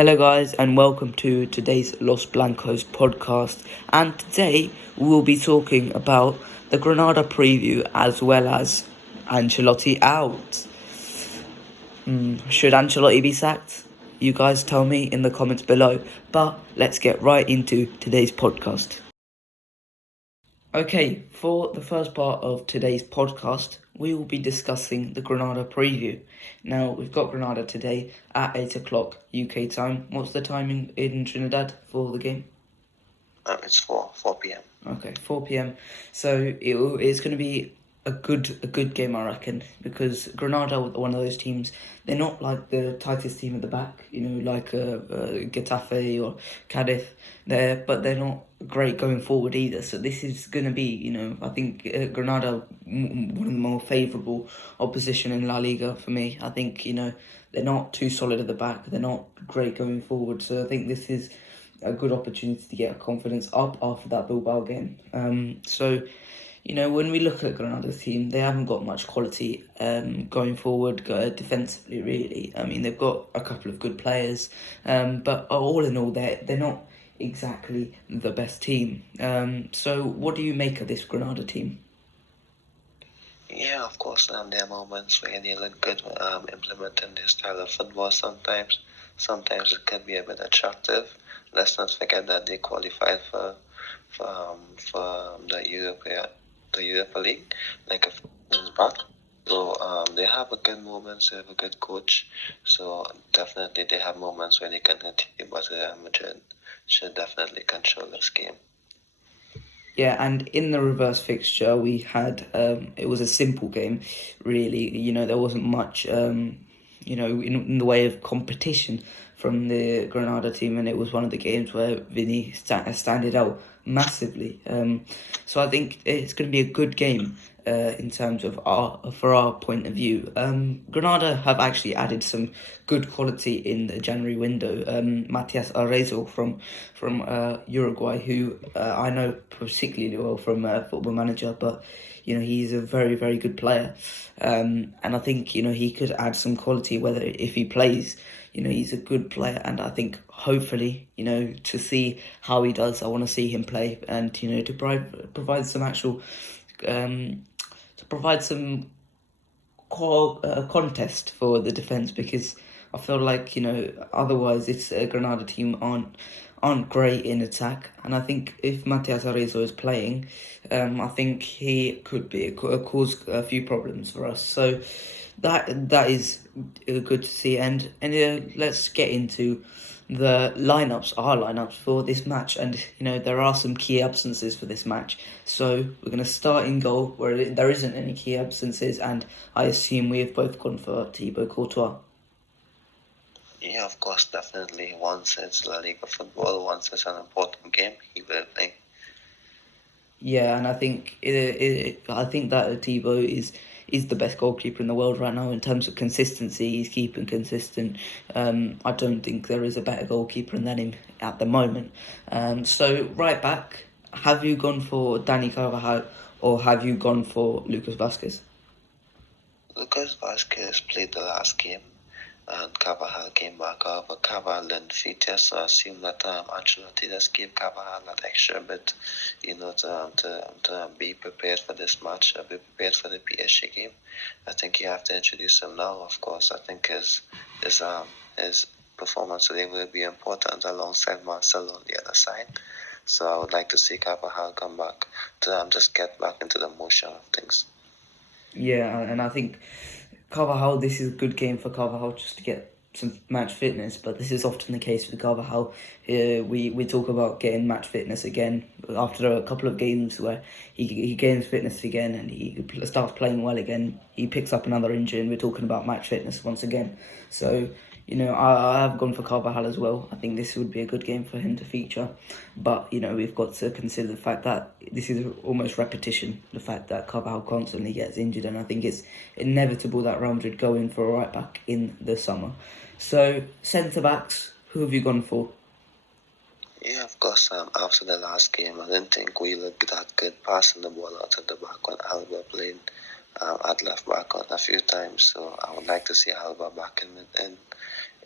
Hello guys and welcome to today's Los Blancos podcast, and today we will be talking about the Granada preview as well as Ancelotti out. Should Ancelotti be sacked? You guys tell me in the comments below, but let's get right into today's podcast. Okay, for the first part of today's podcast, we will be discussing the Granada preview. Now, we've got Granada today at 8 o'clock UK time. What's the timing in Trinidad for the game? It's 4 p.m. Okay, 4 p.m. So it's going to be a good game, I reckon, because Granada are one of those teams. They're not like the tightest team at the back, like Getafe or Cadiz. But they're not great going forward either. So this is going to be, I think Granada one of the more favourable opposition in La Liga for me. I think they're not too solid at the back. They're not great going forward. So I think this is a good opportunity to get confidence up after that Bilbao game. When we look at Granada's team, they haven't got much quality going forward defensively, really. I mean, they've got a couple of good players, but all in all, they're not exactly the best team. So what do you make of this Granada team? Yeah, of course, there are moments where they look good implementing their style of football sometimes. Sometimes it can be a bit attractive. Let's not forget that they qualified for the Europa League like a few months back. So they have a good moments, they have a good coach. So definitely they have moments where they can hit, but Real Madrid should definitely control this game. Yeah, and in the reverse fixture, we had it was a simple game, really. There wasn't much, in the way of competition from the Granada team, and it was one of the games where Vinny standed out massively. So I think it's going to be a good game in terms of our point of view. Granada have actually added some good quality in the January window. Matias Arezzo from Uruguay, who I know particularly well from Football Manager, but he's a very, very good player, and I think he could add some quality whether if he plays. He's a good player, and I think hopefully to see how he does, I want to see him play, and to provide some actual to provide some contest for the defence, because I feel like otherwise it's a Granada team aren't great in attack, and I think if Matias Arezzo is playing, I think he could cause a few problems for us. So that is good to see, and let's get into our lineups for this match, and there are some key absences for this match. So we're going to start in goal where there isn't any key absences, and I assume we have both gone for Thibaut Courtois. Yeah, of course, definitely. Once it's La Liga football, once it's an important game, he will play. Yeah, and I think that Thibaut is the best goalkeeper in the world right now in terms of consistency. He's keeping consistent. I don't think there is a better goalkeeper than him at the moment. So right back, have you gone for Dani Carvajal or have you gone for Lucas Vázquez? Lucas Vázquez played the last game, and Carvajal came back up, but Carvajal didn't feature, so I assume that Ancelotti just gave Carvajal that extra bit, to be prepared for this match, be prepared for the PSG game. I think you have to introduce him now. Of course, I think his performance today will be important alongside Marcelo on the other side. So I would like to see Carvajal come back to just get back into the motion of things. Yeah, and I think Carvajal, this is a good game for Carvajal just to get some match fitness, but this is often the case with Carvajal. We talk about getting match fitness again after a couple of games where he gains fitness again and he starts playing well again. He picks up another injury and we're talking about match fitness once again. So, I have gone for Carvajal as well. I think this would be a good game for him to feature. But, we've got to consider the fact that this is almost repetition, the fact that Carvajal constantly gets injured, and I think it's inevitable that Real Madrid go in for a right back in the summer. So, centre-backs, who have you gone for? Yeah, of course, after the last game, I didn't think we looked that good passing the ball out of the back when Alba played at left back on a few times. So I would like to see Alba back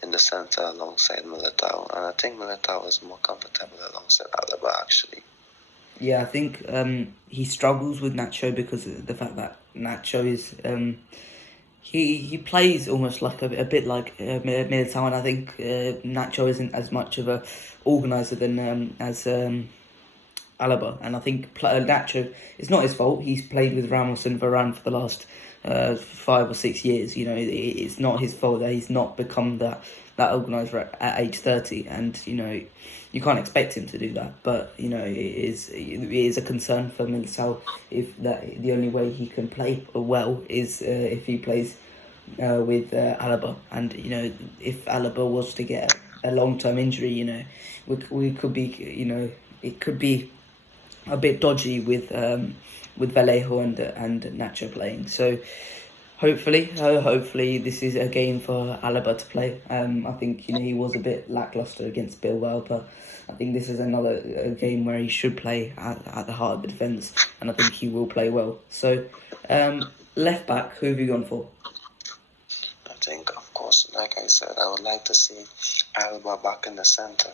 in the center alongside Militao, and I think Militao is more comfortable alongside Alaba actually. Yeah, I think he struggles with Nacho because of the fact that Nacho is he plays almost like a bit like Militao, and I think Nacho isn't as much of a organizer than as Alaba, and I think Nacho, it's not his fault. He's played with Ramos and Varane for the last 5 or 6 years. You know, it's not his fault that he's not become that organizer at age 30, and you know, you can't expect him to do that. But you know, it is a concern for Militao if that the only way he can play well is if he plays with Alaba, and you know, if Alaba was to get a long-term injury, you know, we could be, you know, it could be a bit dodgy with Vallejo and Nacho playing. So hopefully this is a game for Alaba to play. I think, you know, he was a bit lackluster against Bilbao, but I think this is another game where he should play at the heart of the defence, and I think he will play well. So left back, who have you gone for? I think, of course, like I said, I would like to see Alba back in the center.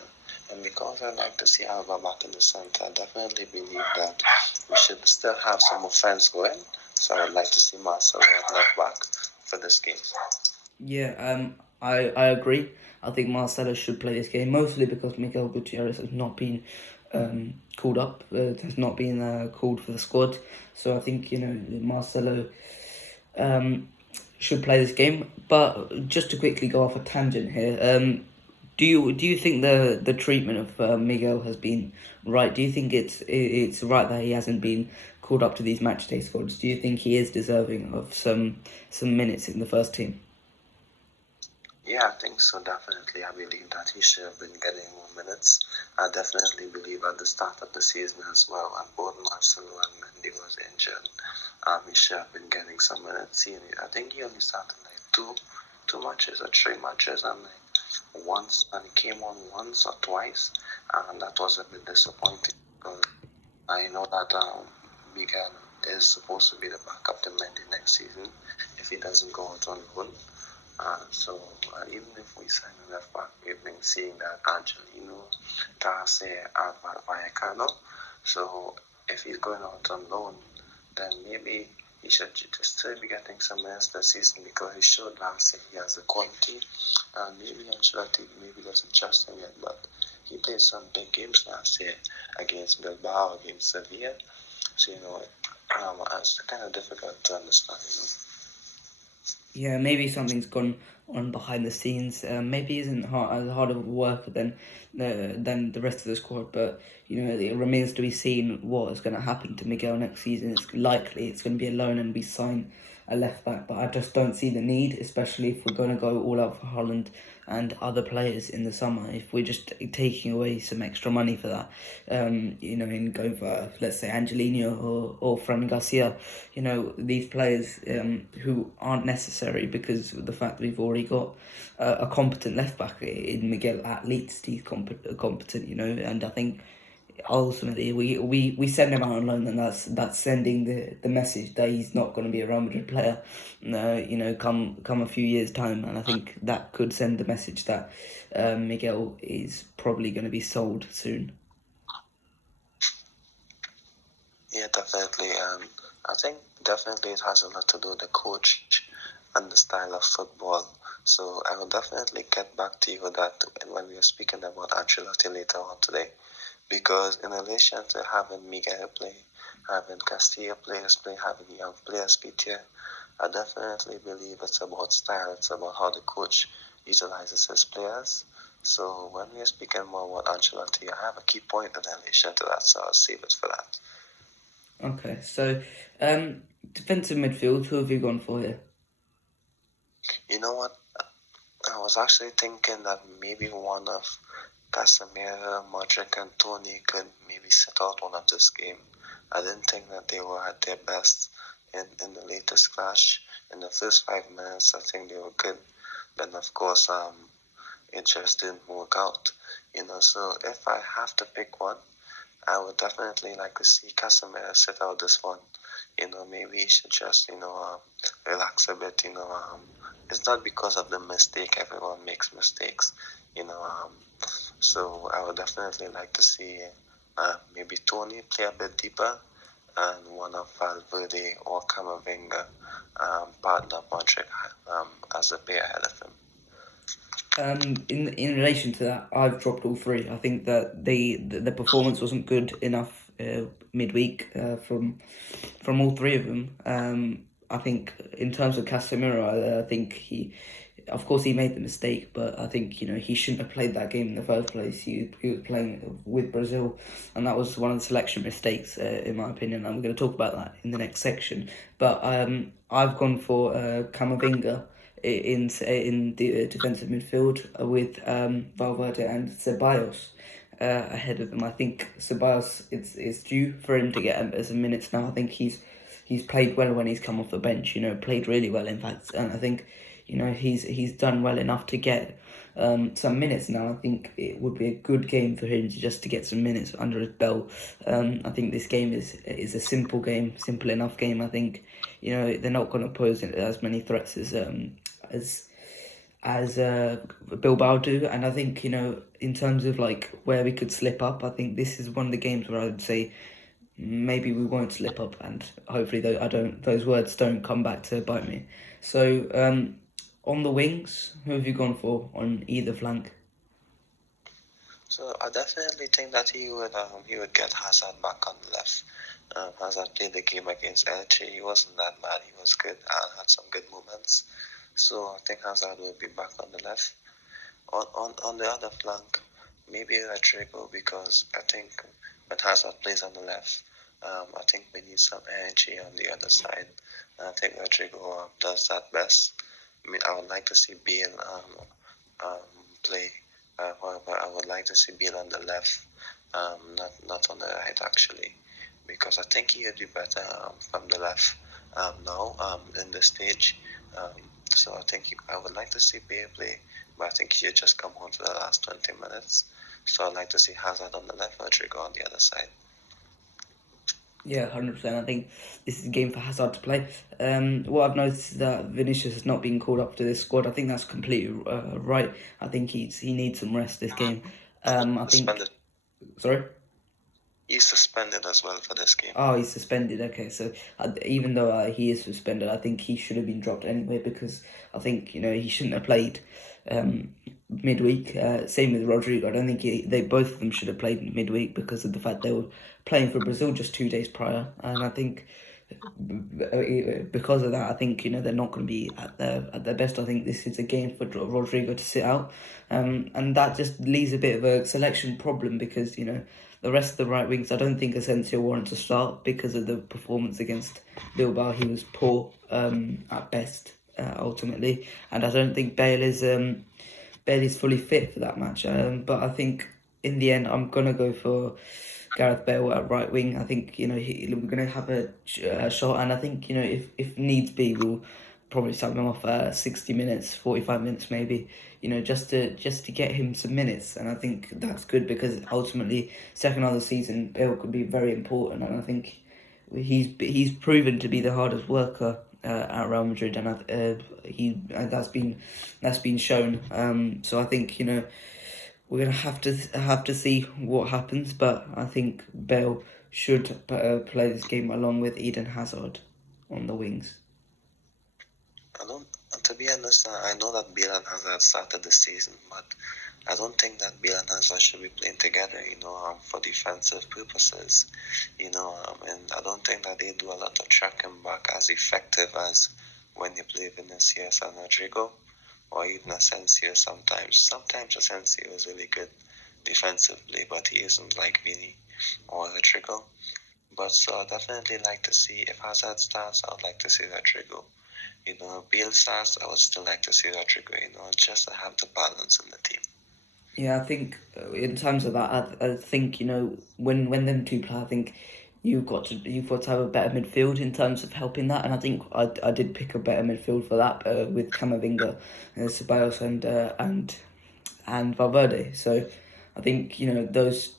And because I like to see Alba back in the center, I definitely believe that we should still have some offense going. So I would like to see Marcelo at left back for this game. Yeah, I agree. I think Marcelo should play this game, mostly because Miguel Gutierrez has not been called up, has not been called for the squad. So I think, you know, Marcelo should play this game. But just to quickly go off a tangent here, do you think the treatment of Miguel has been right? Do you think it's right that he hasn't been called up to these matchday squads? Do you think he is deserving of some minutes in the first team? Yeah, I think so, definitely. I believe that he should have been getting more minutes. I definitely believe at the start of the season as well, when both Marcelo and Mendy was injured, he should have been getting some minutes. I think he only started like two matches or 3 matches, and like once, and he came on once or twice, and that was a bit disappointing because I know that Miguel is supposed to be the backup to Mendy next season if he doesn't go out on loan. Even if we sign a left back, we've been seeing that Angelino, Tarse, and Vallecano. So if he's going out on loan, then maybe he should just still be getting some minutes this season because he showed last year he has the quality. And maybe Ancelotti maybe doesn't trust him yet, but he played some big games last year against Bilbao, against Sevilla. So, you know, it's kind of difficult to understand, you know. Yeah, maybe something's gone on behind the scenes. Maybe isn't as hard of a worker than the rest of the squad. But you know, it remains to be seen what is going to happen to Miguel next season. It's likely it's going to be a loan and we sign a left back. But I just don't see the need, especially if we're going to go all out for Holland and other players in the summer. If we're just taking away some extra money for that, you know, in going for, let's say, Angelino or Fran Garcia, you know, these players who aren't necessary because of the fact that we've already got a competent left back in Miguel. At least he's competent, you know, and I think ultimately we send him out on loan, and that's sending the message that he's not going to be a Real Madrid player, you know, come a few years time, and I think that could send the message that Miguel is probably going to be sold soon. Yeah, definitely. I think definitely it has a lot to do with the coach and the style of football. So I will definitely get back to you with that when we are speaking about Ancelotti later on today. Because in relation to having Miguel play, having Castilla players play, having young players fit here, I definitely believe it's about style. It's about how the coach utilizes his players. So when we are speaking more about Ancelotti, I have a key point in relation to that, so I'll save it for that. Okay, so defensive midfield, who have you gone for here? You know what? I was actually thinking that maybe one of Casemiro, Modric, and Tony could maybe sit out one of this game. I didn't think that they were at their best in the latest clash. In the first 5 minutes, I think they were good. Then, of course, it just didn't work out. You know, so if I have to pick one, I would definitely like to see Casemiro sit out this one. Maybe he should just, relax a bit. It's not because of the mistake. Everyone makes mistakes. You know, um, so I would definitely like to see maybe Tony play a bit deeper and one of Valverde or Camavinga partner Modric as a pair ahead of him. In relation to that, I've dropped all three. I think that the performance wasn't good enough midweek from all three of them. I think in terms of Casemiro, I think of course, he made the mistake, but I think he shouldn't have played that game in the first place. He was playing with Brazil, and that was one of the selection mistakes, in my opinion. And we're going to talk about that in the next section. But I've gone for Camavinga in the defensive midfield with Valverde and Ceballos ahead of them. I think Ceballos it's due for him to get some minutes now. I think he's played well when he's come off the bench. Played really well in fact, and I think he's done well enough to get some minutes now. I think it would be a good game for him to get some minutes under his belt. I think this game is a simple enough game. I think they're not going to pose as many threats as Bilbao do, and I think in terms of like where we could slip up, I think this is one of the games where I would say maybe we won't slip up, and hopefully those words don't come back to bite me. So on the wings, who have you gone for on either flank? So I definitely think that he would get Hazard back on the left. Hazard played the game against Elche. He wasn't that bad. He was good and had some good moments. So I think Hazard will be back on the left. On the other flank, maybe Rodrigo, because I think when Hazard plays on the left, I think we need some energy on the other side. And I think Rodrigo does that best. I would like to see Bale play. However, I would like to see Bale on the left, not on the right actually, because I think he would be better from the left now in this stage. So I would like to see Bale play, but I think he would just come on for the last 20 minutes. So I'd like to see Hazard on the left, Rodrigo on the other side. Yeah, 100%. I think this is a game for Hazard to play. What I've noticed is that Vinicius has not been called up to this squad. I think that's completely right. I think he needs some rest this game. I think. Suspended. Sorry? He's suspended as well for this game. Oh, he's suspended. Okay, so even though he is suspended, I think he should have been dropped anyway, because I think he shouldn't have played midweek. Same with Rodrigo. I don't think they both of them should have played midweek because of the fact they were playing for Brazil just 2 days prior, and I think because of that, I think they're not going to be at their best. I think this is a game for Rodrigo to sit out, and that just leaves a bit of a selection problem because the rest of the right wings, I don't think Asensio wanted to start because of the performance against Bilbao. He was poor at best ultimately, and I don't think Bale is fully fit for that match. But I think in the end, I'm gonna go for Gareth Bale at right wing. I think we're gonna have a shot, and I think if needs be, we'll probably start him off 60 minutes, 45 minutes maybe. Just to get him some minutes, and I think that's good because ultimately second half of the season Bale could be very important, and I think he's proven to be the hardest worker at Real Madrid, and that's been shown. So I think we're gonna have to see what happens, but I think Bale should play this game along with Eden Hazard on the wings. To be honest, I know that Bale and Hazard started the season, but I don't think that Bale and Hazard should be playing together, for defensive purposes, and I don't think that they do a lot of tracking back as effective as when you play Vinicius and Rodrigo, or even Asensio sometimes. Sometimes Asensio is really good defensively, but he isn't like Vini or Rodrigo. But so I'd definitely like to see, if Hazard starts, I would like to see Rodrigo. Bale starts, I would still like to see Rodrigo, just to have the balance in the team. Yeah, I think in terms of that, I think when them two play, I think you've got to have a better midfield in terms of helping that, and I think I did pick a better midfield for that with Camavinga, Ceballos and Valverde. So I think those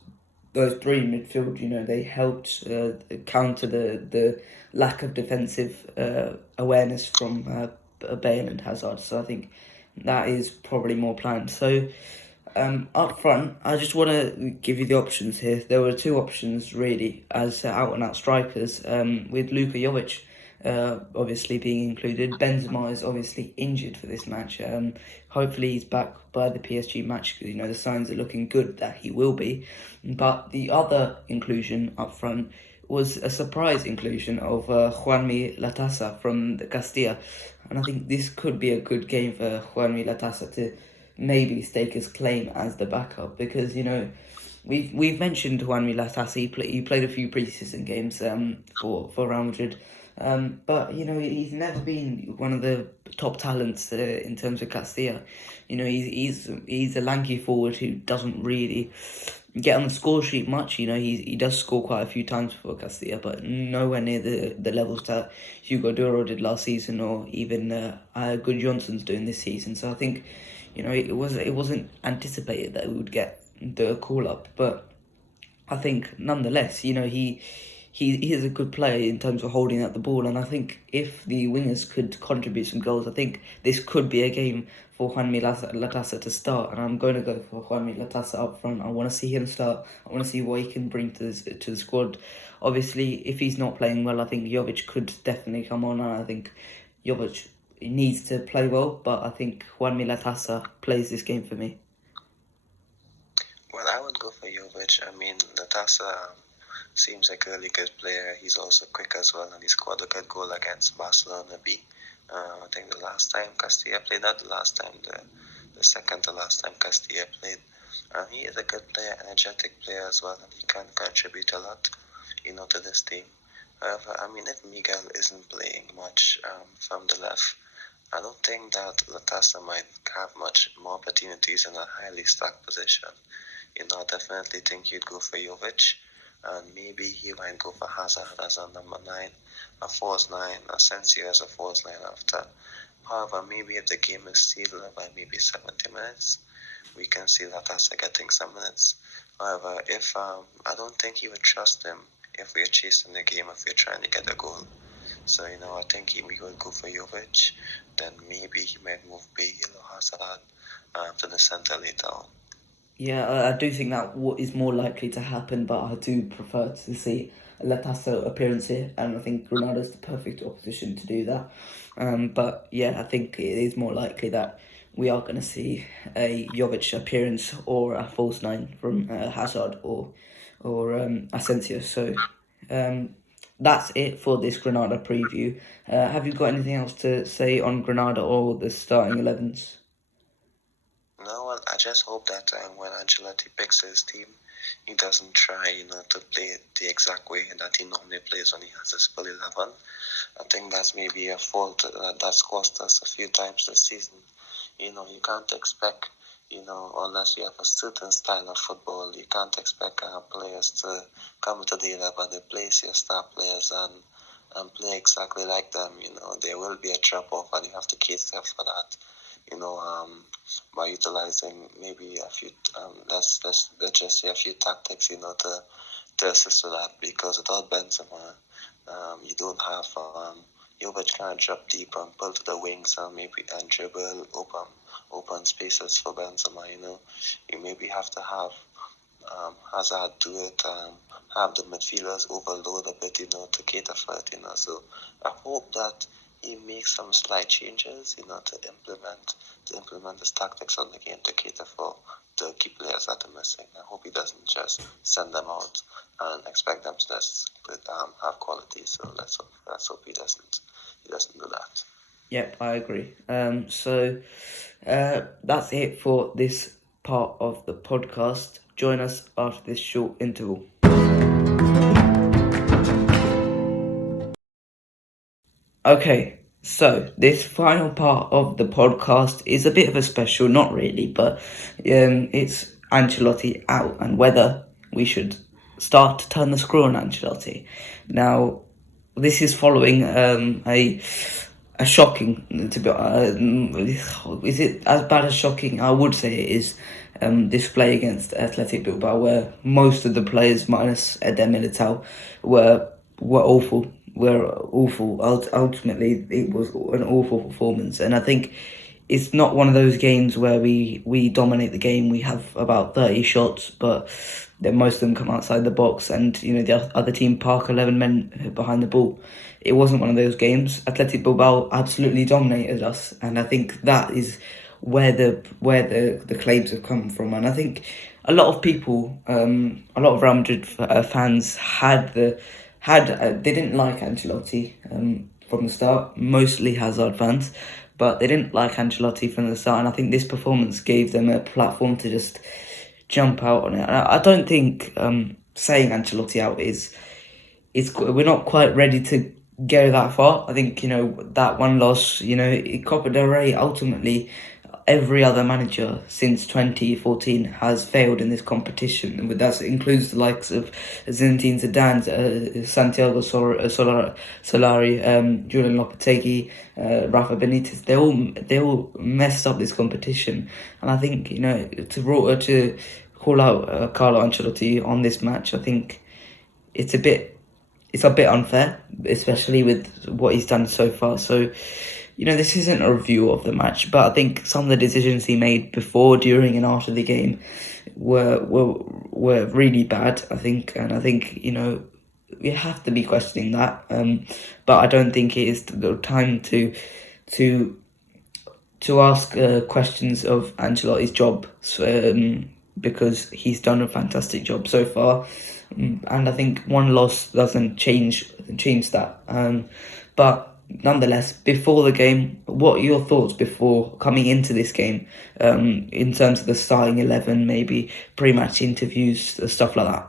those three in midfield, they helped counter the lack of defensive awareness from Bale and Hazard. So I think that is probably more planned. So up front, I just want to give you the options here. There were two options really as out and out strikers, with Luka Jovic obviously being included. Benzema is obviously injured for this match. Hopefully he's back by the PSG match, because the signs are looking good that he will be. But the other inclusion up front was a surprise inclusion of Juanmi Latasa from the Castilla, and I think this could be a good game for Juanmi Latasa to maybe stake his claim as the backup, because we've mentioned Juanmi Latasa. He played a few preseason games for Real Madrid. But he's never been one of the top talents in terms of Castilla. He's a lanky forward who doesn't really get on the score sheet much. He does score quite a few times for Castilla, but nowhere near the levels that Hugo Duro did last season, or even Good Johnson's doing this season. So I think it wasn't anticipated that we would get the call up, but I think nonetheless, he is a good player in terms of holding up the ball, and I think if the wingers could contribute some goals, I think this could be a game for Juanmi Latasa to start, and I'm going to go for Juanmi Latasa up front. I want to see him start. I want to see what he can bring to the squad. Obviously, if he's not playing well, I think Jovic could definitely come on, and I think Jovic needs to play well, but I think Juanmi Latasa plays this game for me. Well, I would go for Jovic. I mean, Latasa seems like a really good player. He's also quick as well, and he scored a good goal against Barcelona B. I think the last time Castilla played, not the last time, the second to last time Castilla played. He is a good player, energetic player as well, and he can contribute a lot, to this team. However, I mean, if Miguel isn't playing much from the left, I don't think that Latasa might have much more opportunities in a highly stacked position. I definitely think he'd go for Jovic, and maybe he might go for Hazard as a number 9, a false 9, Asensio as a false 9 after. However, maybe if the game is sealed by maybe 70 minutes, we can see Latasa getting some minutes. However, if I don't think he would trust him if we're chasing the game, if we're trying to get a goal. So, I think he would go for Jovic, then maybe he might move Bale or Hazard to the centre later on. Yeah, I do think that is more likely to happen, but I do prefer to see a Latasa appearance here, and I think Granada's the perfect opposition to do that. But yeah, I think it is more likely that we are going to see a Jovic appearance or a false 9 from Hazard or Asensio. So that's it for this Granada preview. Have you got anything else to say on Granada or the starting 11s? No, well, I just hope that when Ancelotti picks his team, he doesn't try, to play it the exact way that he normally plays when he has his full 11. I think that's maybe a fault that's cost us a few times this season. You can't expect, unless you have a certain style of football, you can't expect players to come into the 11, replace your star players and play exactly like them. There will be a drop-off, and you have to cater for that. By utilizing maybe a few, let's just say a few tactics, to assist with that. Because without Benzema, you don't have Jovic can't drop deep and pull to the wings and dribble open spaces for Benzema. You maybe have to have Hazard do it, have the midfielders overload a bit, to cater for it. So I hope that he makes some slight changes, to implement his tactics on the game to cater for the key players that are missing. I hope he doesn't just send them out and expect them to just have quality. So let's hope he doesn't do that. Yep, I agree. So that's it for this part of the podcast. Join us after this short interval. Okay, so this final part of the podcast is a bit of a special, not really, but it's Ancelotti out and whether we should start to turn the screw on Ancelotti. Now, this is following a shocking, is it as bad as shocking? I would say it is. display against Athletic Bilbao, where most of the players, minus Eder Militao, were awful. Ultimately, it was an awful performance, and I think it's not one of those games where we dominate the game. We have about 30 shots, but then most of them come outside the box, and the other team park 11 men behind the ball. It wasn't one of those games. Athletic Bilbao absolutely dominated us, and I think that is where the claims have come from. And I think a lot of people, a lot of Real Madrid fans they didn't like Ancelotti from the start, mostly Hazard fans, but they didn't like Ancelotti from the start, and I think this performance gave them a platform to just jump out on it. And I don't think saying Ancelotti out is we're not quite ready to go that far. I think that one loss, Copa del Rey, ultimately every other manager since 2014 has failed in this competition, and that includes the likes of Zinedine Zidane, Santiago Solari, Julian Lopetegui, Rafa Benitez. They all messed up this competition, and I think to call out Carlo Ancelotti on this match, I think it's a bit unfair, especially with what he's done so far. So, this isn't a review of the match, but I think some of the decisions he made before, during, and after the game were really bad. I think we have to be questioning that. But I don't think it is the time to ask questions of Ancelotti's job, because he's done a fantastic job so far. And I think one loss doesn't change that. But nonetheless, before the game, what are your thoughts before coming into this game, in terms of the starting 11, maybe pre-match interviews, stuff like that?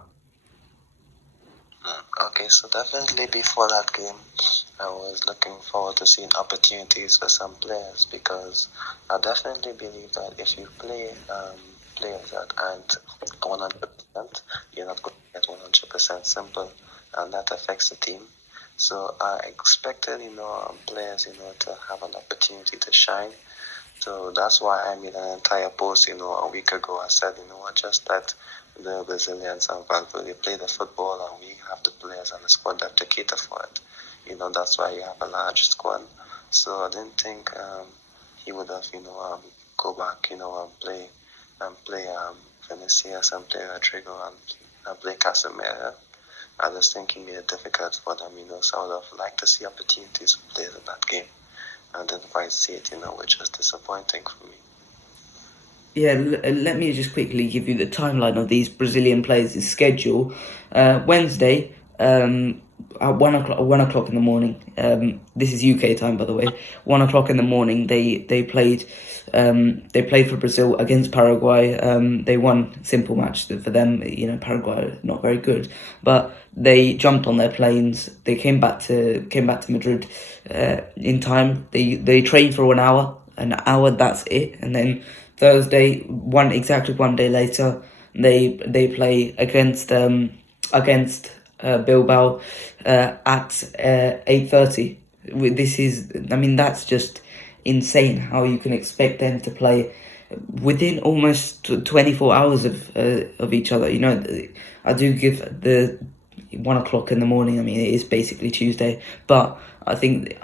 Okay, so definitely before that game, I was looking forward to seeing opportunities for some players, because I definitely believe that if you play players that aren't 100%, you're not going to get 100% simple, and that affects the team. So I expected, players, to have an opportunity to shine. So that's why I made an entire post, a week ago. I said, just that the Brazilians and Valverde play the football, and we have the players and the squad that to cater for it. That's why you have a large squad. So I didn't think he would have, go back, and play Vinicius and play Rodrigo and play Casemiro. I just think it made it difficult for them, so I would have liked to see opportunities for players in that game. And didn't quite see it, which was disappointing for me. Yeah, let me just quickly give you the timeline of these Brazilian players' schedule. Wednesday, at 1 o'clock in the morning. This is UK time, by the way. 1 o'clock in the morning, they played. They played for Brazil against Paraguay. They won, simple match for them. Paraguay not very good, but they jumped on their planes. They came back to Madrid in time. They trained for an hour. That's it, and then Thursday, exactly 1 day later, they play against Bilbao at 8:30. That's just insane. How you can expect them to play within almost 24 hours of each other. I do give the 1 o'clock in the morning. It is basically Tuesday, but I think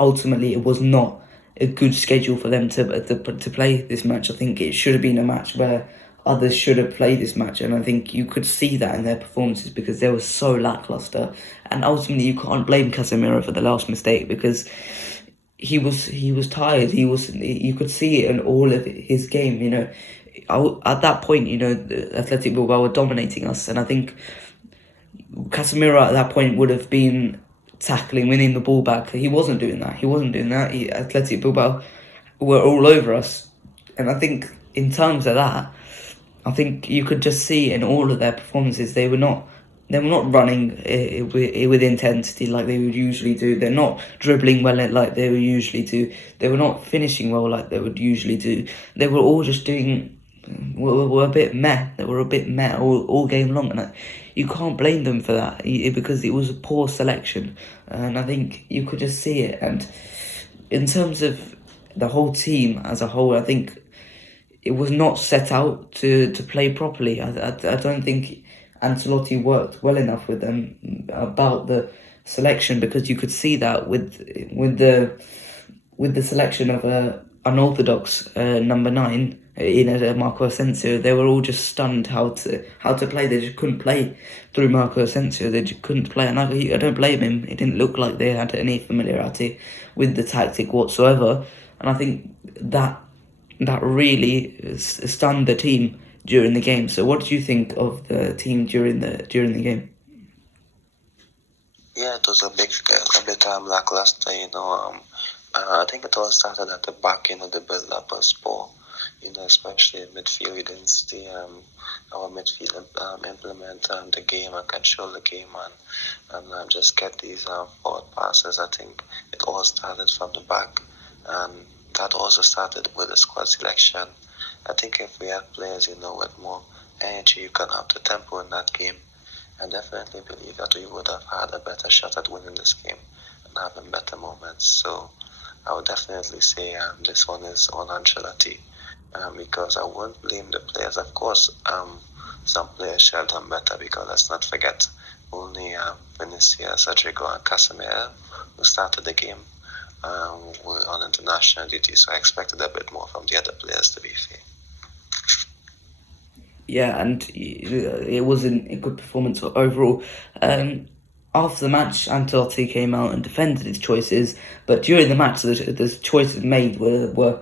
ultimately it was not a good schedule for them to play this match. I think it should have been a match where others should have played this match, and I think you could see that in their performances, because they were so lackluster. And ultimately, you can't blame Casemiro for the last mistake, because he was tired. You could see it in all of his game. At that point, Athletic Bilbao were dominating us, and I think Casemiro at that point would have been tackling, winning the ball back. He wasn't doing that. Athletic Bilbao were all over us, and I think in terms of that, I think you could just see in all of their performances they were not running with intensity like they would usually do. They're not dribbling well like they would usually do. They were not finishing well like they would usually do. They were all just doing were a bit meh. They were a bit meh all game long, and you can't blame them for that, because it was a poor selection, and I think you could just see it. And in terms of the whole team as a whole, I think it was not set out to play properly. I don't think Ancelotti worked well enough with them about the selection, because you could see that with the selection of unorthodox number 9 in Marco Asensio. They were all just stunned how to play. They just couldn't play through Marco Asensio. They just couldn't play, and I don't blame him. It didn't look like they had any familiarity with the tactic whatsoever, and I think that really stunned the team during the game. So what did you think of the team during the game? Yeah, it was a bit lackluster. I think it all started at the back. The build-up was poor. Especially in midfield, we didn't see our midfield implement the game and control the game and just get these forward passes. I think it all started from the back, and that also started with the squad selection. I think if we had players, with more energy, you can up the tempo in that game. I definitely believe that we would have had a better shot at winning this game and having better moments. So I would definitely say this one is on Ancelotti, because I won't blame the players. Of course, some players should have done better, because let's not forget, only Vinicius, Rodrigo and Casemiro, who started the game, were on international duty, so I expected a bit more from the other players, to be fair. Yeah, and it wasn't a good performance overall. After the match, Ancelotti came out and defended his choices, but during the match, the choices made were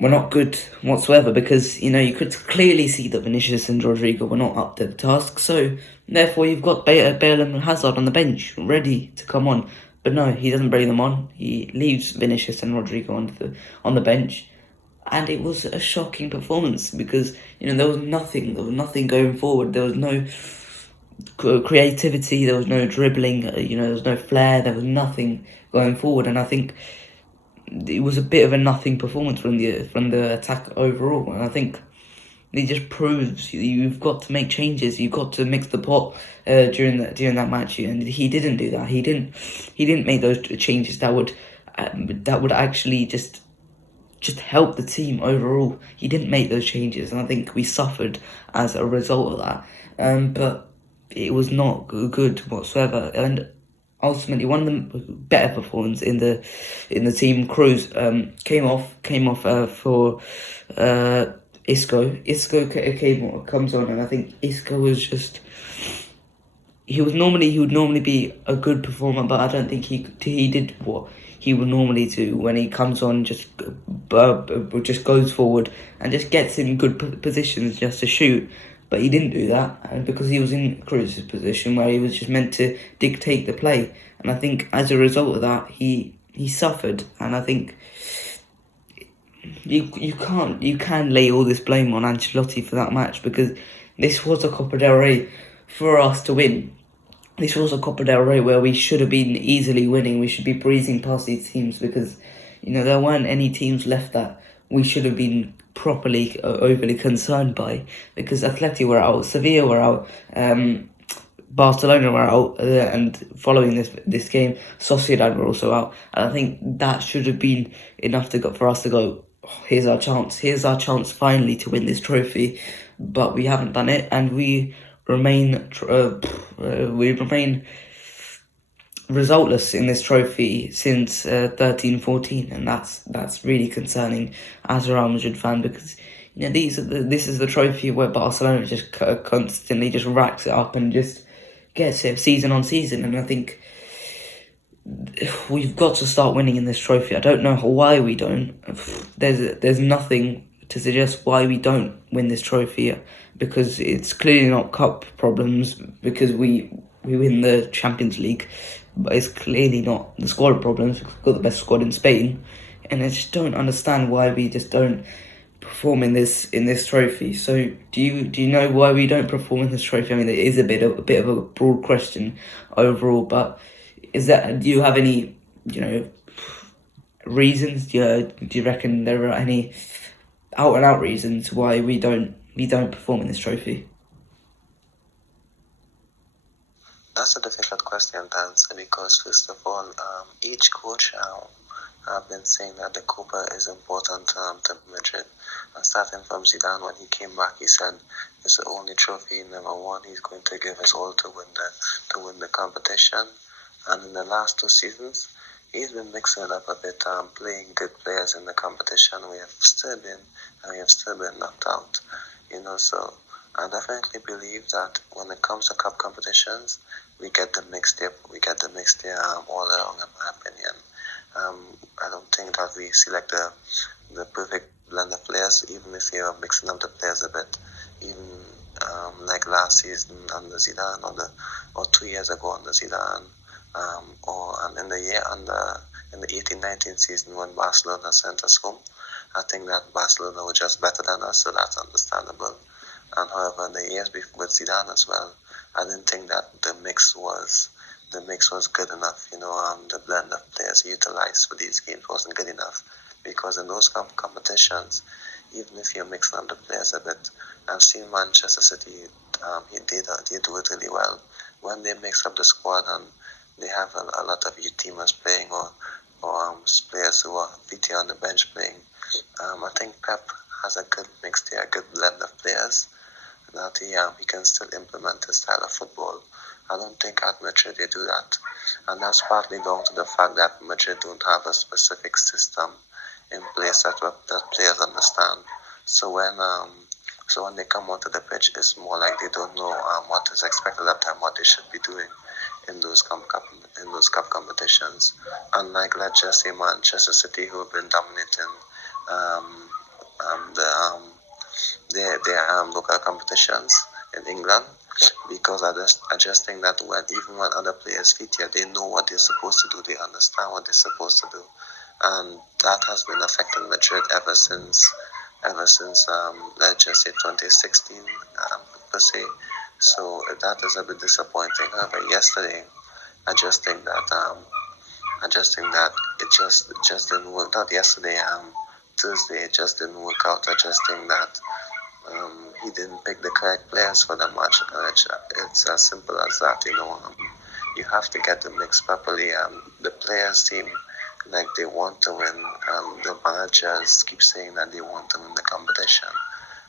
not good whatsoever, because you could clearly see that Vinicius and Rodrigo were not up to the task. So therefore, you've got Bale and Hazard on the bench ready to come on, but no, he doesn't bring them on. He leaves Vinicius and Rodrigo on the bench. And it was a shocking performance, because there was nothing going forward. There was no creativity, there was no dribbling, there was no flair, there was nothing going forward. And I think it was a bit of a nothing performance from the attack overall. And I think it just proves you've got to make changes. You've got to mix the pot during that match, and he didn't do that. He didn't make those changes that would actually just help the team overall. He didn't make those changes, and I think we suffered as a result of that. But it was not good whatsoever. And ultimately, one of the better performances in the team, Cruz, came off for Isco. Isco comes on, and I think Isco was just. He would normally be a good performer, but I don't think he did what he would normally do when he comes on. Just goes forward and just gets in good positions just to shoot. But he didn't do that, and because he was in Cruz's position where he was just meant to dictate the play, and I think as a result of that, he suffered. And I think you can lay all this blame on Ancelotti for that match, because this was a Copa del Rey for us to win. This was a Copa del Rey where we should have been easily winning. We should be breezing past these teams, because there weren't any teams left that we should have been properly overly concerned by, because Atleti were out, Sevilla were out, Barcelona were out, and following this game, Sociedad were also out. And I think that should have been enough for us to go, oh, here's our chance finally to win this trophy. But we haven't done it, and we remain resultless in this trophy since 13-14, and that's really concerning as a Real Madrid fan, because this is the trophy where Barcelona just constantly just racks it up and just gets it season on season. And I think we've got to start winning in this trophy. I don't know why we don't. There's nothing to suggest why we don't win this trophy, because it's clearly not cup problems, because we win the Champions League, but it's clearly not the squad problems, because we've got the best squad in Spain, and I just don't understand why we just don't perform in this trophy. So do you know why we don't perform in this trophy? I mean, it is a bit of a broad question overall, but do you have any reasons? Do you reckon there are any out and out reasons why we don't perform in this trophy? That's a difficult question to answer, because first of all, each coach I've been saying that the Copa is important to Madrid. And starting from Zidane, when he came back, he said it's the only trophy he never won. He's going to give his all to win the competition. And in the last 2 seasons, he's been mixing it up a bit, playing good players in the competition. We have still been knocked out, So I definitely believe that when it comes to cup competitions, we get the mixed there. All along, in my opinion. I don't think that we select the perfect blend of players, even if you're mixing up the players a bit. Even like last season under Zidane, or 2 years ago under Zidane, or in the 18-19 season when Barcelona sent us home. I think that Barcelona were just better than us, so that's understandable. And however, in the years with Zidane as well, I didn't think that the mix was good enough. The blend of players utilized for these games wasn't good enough, because in those competitions, even if you're mixing up the players a bit, I've seen Manchester City. They do it really well when they mix up the squad and they have a lot of youth teamers playing, or players who are VT on the bench playing. I think Pep has a good mix there, a good blend of players that he can still implement his style of football. I don't think at Madrid they do that, and that's partly down to the fact that Madrid don't have a specific system in place that players understand. So when they come onto the pitch, it's more like they don't know what is expected of them, what they should be doing in those cup competitions. Unlike, let's just say, Manchester City, who have been dominating their local competitions in England, because I just think that when other players fit here, they know what they're supposed to do, they understand what they're supposed to do, and that has been affecting Madrid ever since let's just say 2016 per se. So that is a bit disappointing. However, yesterday, I just think that it just didn't work. Not yesterday, Tuesday, it just didn't work out. I just think that he didn't pick the correct players for the match. It's as simple as that. You have to get the mix properly. The players seem like they want to win. The managers keep saying that they want to win the competition.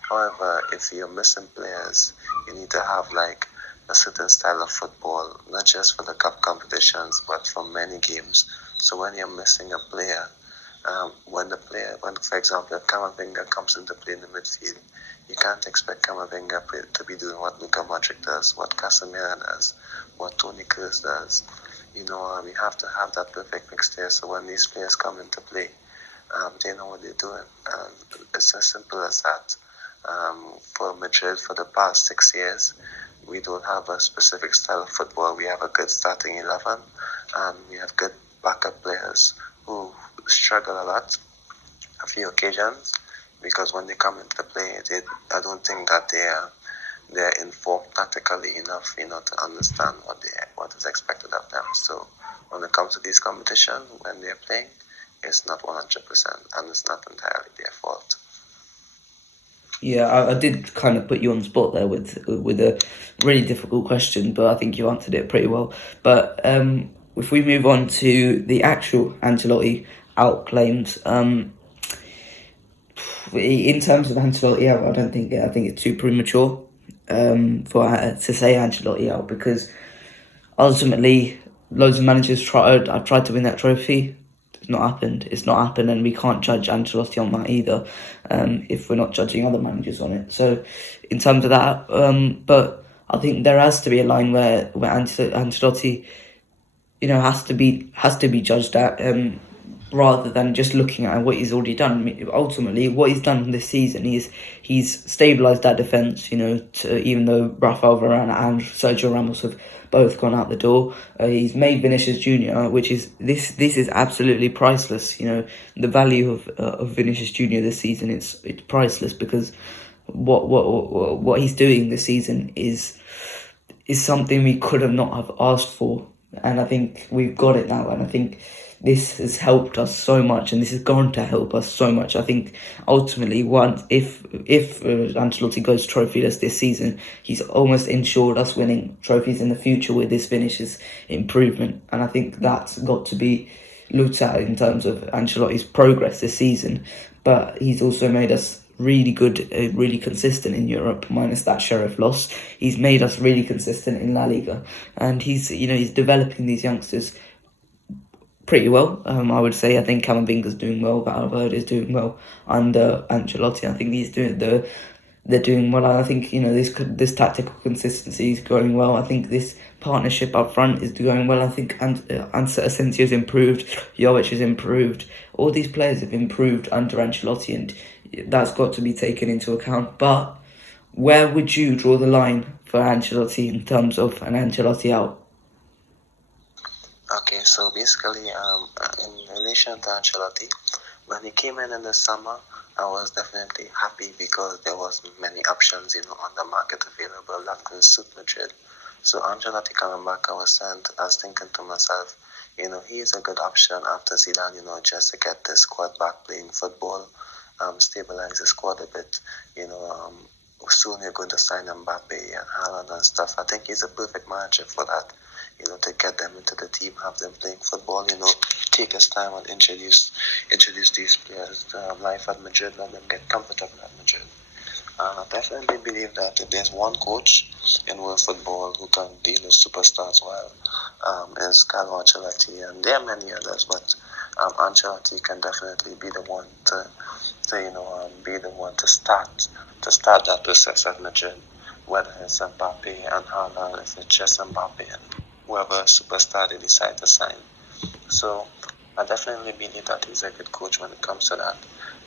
However, if you're missing players, you need to have like a certain style of football, not just for the cup competitions, but for many games. So when you're missing a player, when for example, if Camavinga comes into play in the midfield, you can't expect Camavinga to be doing what Luka Modric does, what Casemiro does, what Toni Kroos does. You have to have that perfect mix there. So when these players come into play, they know what they're doing. And it's as simple as that. For Madrid, for the past 6 years, we don't have a specific style of football. We have a good starting 11, and we have good backup players who struggle a lot, a few occasions, because when they come into play, I don't think that they're informed tactically enough, to understand what is expected of them. So when it comes to these competitions, when they're playing, it's not 100%, and it's not entirely their fault. Yeah, I did kind of put you on the spot there with a really difficult question, but I think you answered it pretty well. But if we move on to the actual Ancelotti out claims, in terms of Ancelotti out, I think it's too premature to say Ancelotti out, because ultimately loads of managers I've tried to win that trophy. It's not happened, and we can't judge Ancelotti on that either, if we're not judging other managers on it. So in terms of that, but I think there has to be a line where Ancelotti, has to be judged at, rather than just looking at what he's already done. I mean, ultimately, what he's done this season, he's stabilised that defence. Even though Rafael Varane and Sergio Ramos have both gone out the door, he's made Vinicius Junior, which is this is absolutely priceless. The value of Vinicius Junior this season, it's priceless, because what he's doing this season is something we could have not have asked for, and I think we've got it now, and I think this has helped us so much, and this is going to help us so much. I think ultimately, if Ancelotti goes trophyless this season, he's almost ensured us winning trophies in the future with this Vinicius improvement, and I think that's got to be, looked at in terms of Ancelotti's progress this season, but he's also made us really good, really consistent in Europe, minus that Sheriff loss. He's made us really consistent in La Liga, and he's developing these youngsters pretty well. I would say. I think Camavinga's doing well, Valverde is doing well under Ancelotti. I think they're doing well. I think this tactical consistency is going well. I think this partnership up front is going well. I think Asensio's improved, Jovic has improved. All these players have improved under Ancelotti, and that's got to be taken into account. But where would you draw the line for Ancelotti in terms of an Ancelotti out? Okay, so basically, in relation to Ancelotti, when he came in the summer, I was definitely happy because there was many options, on the market available that could suit Madrid. So Ancelotti coming back, I was thinking to myself, he is a good option after Zidane, just to get the squad back playing football, stabilize the squad a bit, soon you're going to sign Mbappe and Haaland and stuff. I think he's a perfect manager for that. To get them into the team, have them playing football, take his time and introduce these players to life at Madrid, let them get comfortable at Madrid. I definitely believe that if there's one coach in world football who can deal with superstars well, is Carlo Ancelotti, and there are many others, but Ancelotti can definitely be the one to start that process at Madrid, whether it's Mbappe and Haaland, if it's just Mbappe and whoever superstar they decide to sign. So I definitely believe that he's a good coach when it comes to that.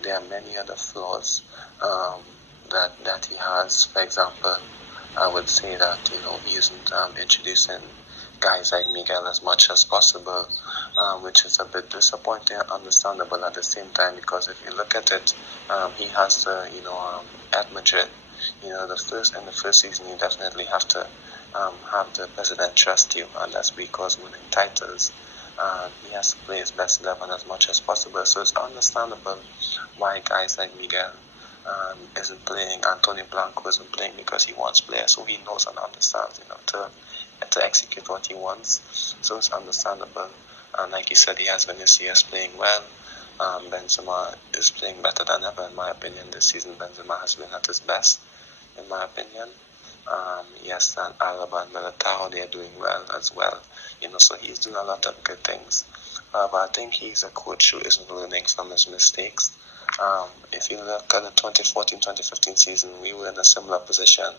There are many other flaws that he has. For example, I would say that he isn't introducing guys like Miguel as much as possible, which is a bit disappointing and understandable at the same time, because if you look at it, he has to at Madrid, in the first season you definitely have to have the president trust you, and that's because winning titles, he has to play his best 11 as much as possible. So it's understandable why guys like Miguel isn't playing, Antonio Blanco isn't playing, because he wants players who he knows and understands, to execute what he wants. So it's understandable. And like you said, he has Vinicius playing well. Benzema is playing better than ever, in my opinion. This season, Benzema has been at his best, in my opinion. Yes, and Alaba and Militao, they are doing well as well. So he's doing a lot of good things. But I think he's a coach who isn't learning from his mistakes. If you look at the 2014-2015 season, we were in a similar position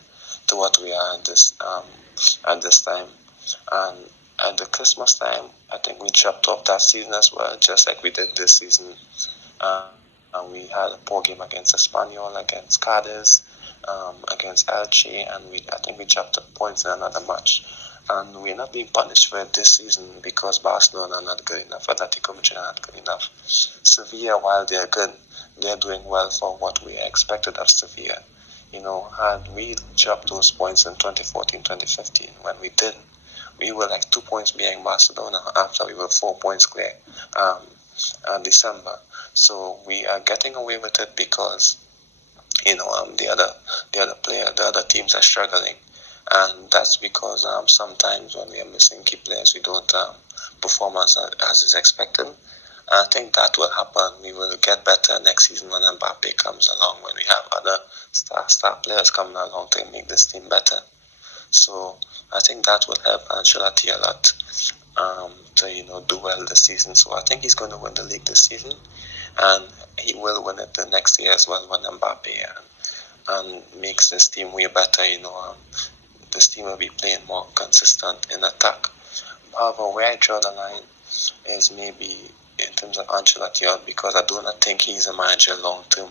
to what we are at this time. And at the Christmas time, I think we dropped off that season as well, just like we did this season. And we had a poor game against Espanyol, against Cadiz, against Elche, and I think we dropped the points in another match. And we're not being punished for it this season because Barcelona are not good enough, Atletico Madrid are not good enough. Sevilla, while they're good, they're doing well for what we expected of Sevilla. Had we dropped those points in 2014-2015, when we didn't, we were like 2 points behind Barcelona after we were 4 points clear in December. So we are getting away with it because the other teams are struggling, and that's because sometimes when we are missing key players, we don't perform as is expected. I think that will happen. We will get better next season when Mbappe comes along, when we have other star players coming along to make this team better. So I think that will help Ancelotti a lot to do well this season. So I think he's going to win the league this season, and he will win it the next year as well when Mbappe and makes this team way better. This team will be playing more consistent in attack. However, where I draw the line is maybe in terms of Ancelotti out, because I do not think he's a manager long term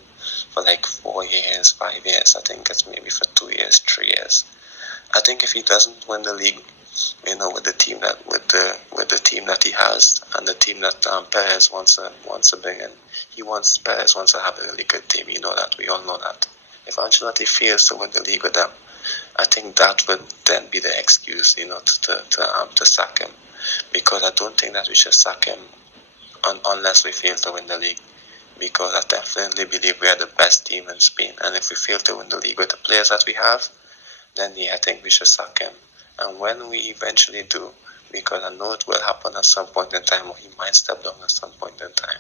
for like 4 years, 5 years. I think it's maybe for 2 years, 3 years. I think if he doesn't win the league, with the team that he has and the team that Perez wants to bring in, Perez wants to have a really good team. That, we all know that. If Ancelotti fails to win the league with them, I think that would then be the excuse, to sack him, because I don't think that we should sack him unless we fail to win the league, because I definitely believe we are the best team in Spain, and if we fail to win the league with the players that we have, then I think we should sack him. And when we eventually do, because I know it will happen at some point in time, or he might step down at some point in time.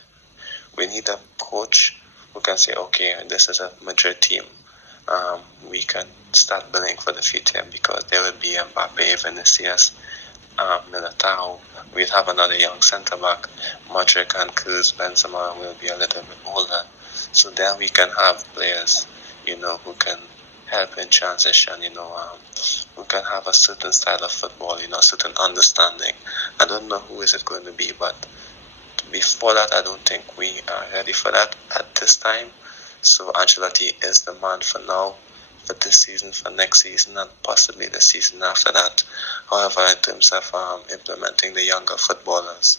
We need a coach who can say, okay, this is a Madrid team. We can start building for the future, because there will be Mbappe, Vinicius, Militao. We'll have another young centre back. Modric and Cruz, Benzema will be a little bit older. So then we can have players, who can help in transition, who can have a certain style of football, a certain understanding. I don't know who is it going to be, but before that, I don't think we are ready for that at this time. So Ancelotti is the man for now, for this season, for next season, and possibly the season after that. However, in terms of implementing the younger footballers,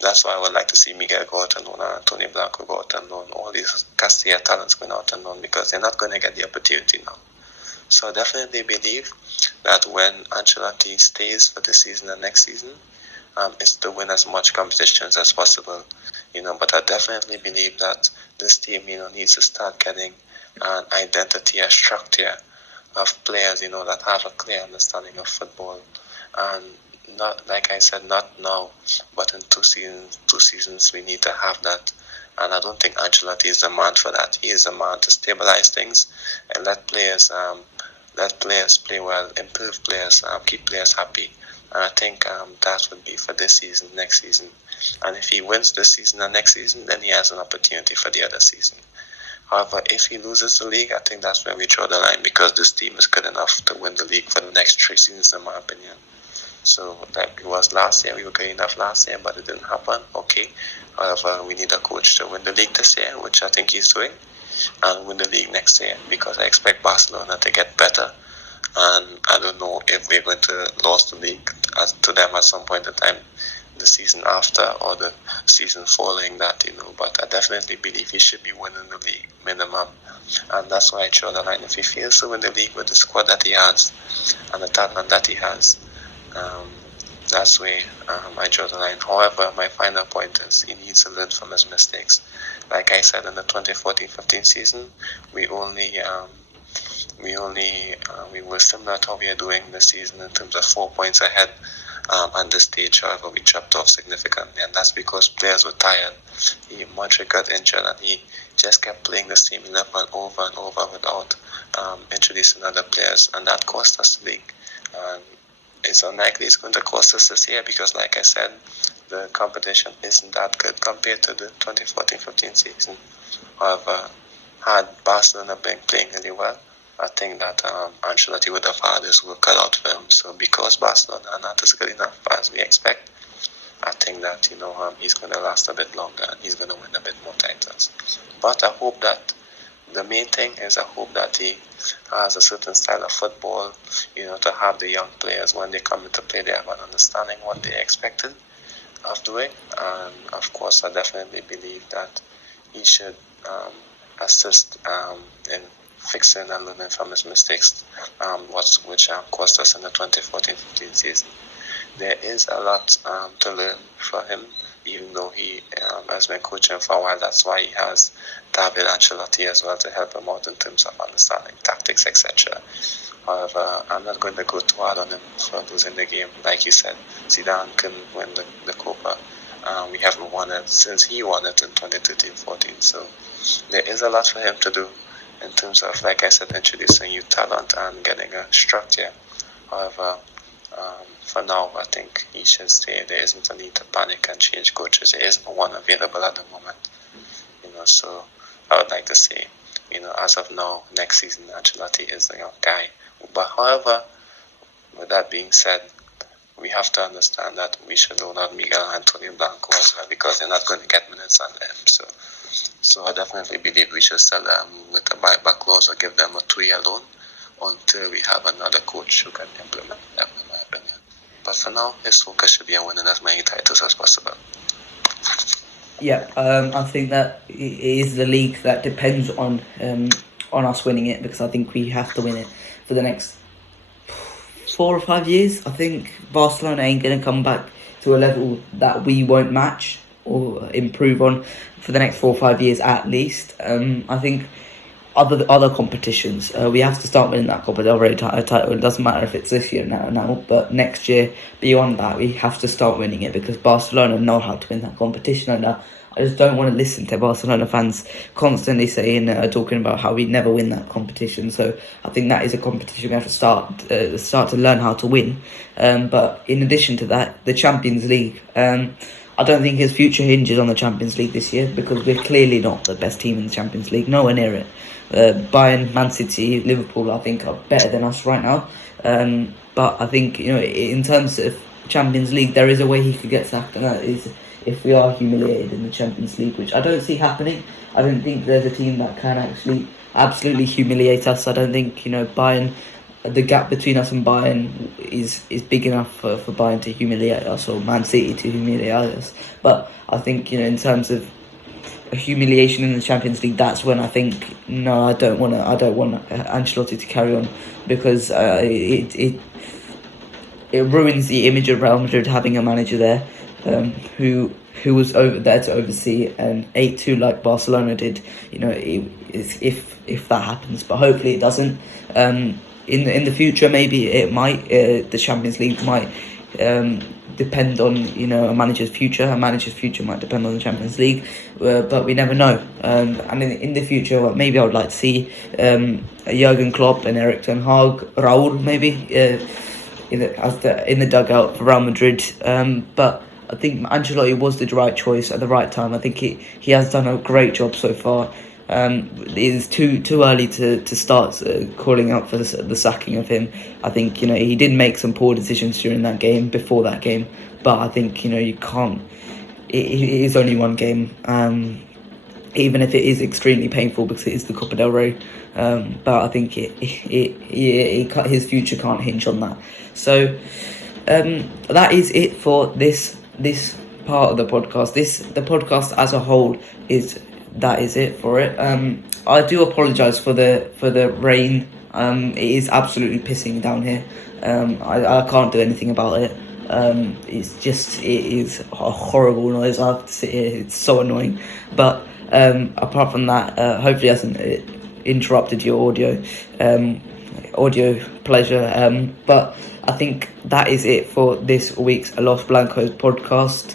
that's why I would like to see Miguel go out and loan, Tony Blanco go out and loan, all these Castilla talents going out and loan, because they're not going to get the opportunity now. So I definitely believe that when Ancelotti stays for this season and next season, is to win as much competitions as possible, but I definitely believe that this team, needs to start getting an identity, a structure of players, that have a clear understanding of football, and not, like I said, not now, but in 2 seasons, we need to have that. And I don't think Ancelotti is the man for that. He is the man to stabilize things and let players play well, improve players, keep players happy. And I think that would be for this season, next season. And if he wins this season and next season, then he has an opportunity for the other season. However, if he loses the league, I think that's when we draw the line, because this team is good enough to win the league for the next 3 seasons, in my opinion. So, like it was last year, we were good enough last year, but it didn't happen. Okay. However, we need a coach to win the league this year, which I think he's doing, and win the league next year, because I expect Barcelona to get better. And I don't know if we're going to lose the league to them at some point in time, the season after or the season following that, but I definitely believe he should be winning the league minimum. And that's why I draw the line. If he fails to win the league with the squad that he has and the talent that he has, that's where I draw the line. However, my final point is he needs to learn from his mistakes. Like I said, in the 2014-15 season, we were similar to how we are doing this season in terms of 4 points ahead at this stage. However, we dropped off significantly, and that's because players were tired. Modric got injured, and he just kept playing the same 11 over and over without introducing other players, and that cost us the league. It's unlikely it's going to cost us this year, because, like I said, the competition isn't that good compared to the 2014-15 season. However, had Barcelona been playing really well, I think that Ancelotti would have had his work cut out for him. So because Barcelona are not as good enough as we expect, I think that he's going to last a bit longer and he's going to win a bit more titles. But I hope that the main thing is I hope that he has a certain style of football, to have the young players, when they come into play, they have an understanding what they're expected of doing. And of course, I definitely believe that he should assist in fixing and learning from his mistakes, which cost us in the 2014-15 season. There is a lot to learn for him, even though he has been coaching for a while. That's why he has David Ancelotti as well to help him out in terms of understanding tactics, etc. However, I'm not going to go too hard on him for losing the game. Like you said, Zidane couldn't win the Copa. We haven't won it since he won it in 2013-14. So there is a lot for him to do in terms of, like I said, introducing youth talent and getting a structure. However, for now, I think he should stay. There isn't a need to panic and change coaches. There isn't one available at the moment. So I would like to say, as of now, next season, Ancelotti is the young guy. But however, with that being said, we have to understand that we should loan out Miguel Antonio Blanco as well, because they're not going to get minutes on them. So I definitely believe we should sell them with a buyback clause or give them a 2-year loan until we have another coach who can implement them, in my opinion. But for now, his focus should be on winning as many titles as possible. Yeah, I think that it is the league that depends on us winning it, because I think we have to win it for the next 4 or 5 years. I think Barcelona ain't going to come back to a level that we won't match or improve on for the next 4 or 5 years at least. I think other competitions. We have to start winning that Copa del Rey title. It doesn't matter if it's this year now, but next year, beyond that, we have to start winning it, because Barcelona know how to win that competition. And I just don't want to listen to Barcelona fans constantly saying, talking about how we never win that competition. So I think that is a competition we have to start to learn how to win. But in addition to that, the Champions League. I don't think his future hinges on the Champions League this year, because we're clearly not the best team in the Champions League, nowhere near it. Bayern, Man City, Liverpool, I think, are better than us right now. But I think, in terms of Champions League, there is a way he could get sacked, and that is if we are humiliated in the Champions League, which I don't see happening. I don't think there's a team that can actually absolutely humiliate us. I don't think, Bayern, the gap between us and Bayern is big enough for Bayern to humiliate us, or Man City to humiliate us. But I think, in terms of a humiliation in the Champions League, that's when I think, no, I don't want Ancelotti to carry on, because it ruins the image of Real Madrid having a manager there who was over there to oversee and 8-2 like Barcelona did. If that happens, but hopefully it doesn't. In the future, maybe it might. The Champions League might depend on a manager's future. A manager's future might depend on the Champions League, but we never know. And in the future, maybe I would like to see Jurgen Klopp and Eric Ten Hag, Raúl maybe in the dugout for Real Madrid. But I think Ancelotti was the right choice at the right time. I think he has done a great job so far. It is too early to start calling out for the sacking of him. I think he did make some poor decisions during that game, before that game, but I think you can't. It is only one game, even if it is extremely painful, because it is the Copa del Rey. But I think his future can't hinge on that. So that is it for this part of the podcast. The podcast as a whole that is it for it. I do apologise for the rain. It is absolutely pissing down here. I can't do anything about it. It is a horrible noise. I have to sit here. It's so annoying. But apart from that, hopefully it hasn't interrupted your audio pleasure. But I think that is it for this week's Los Blancos podcast.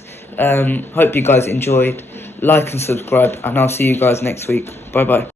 Hope you guys enjoyed. Like and subscribe, and I'll see you guys next week. Bye bye.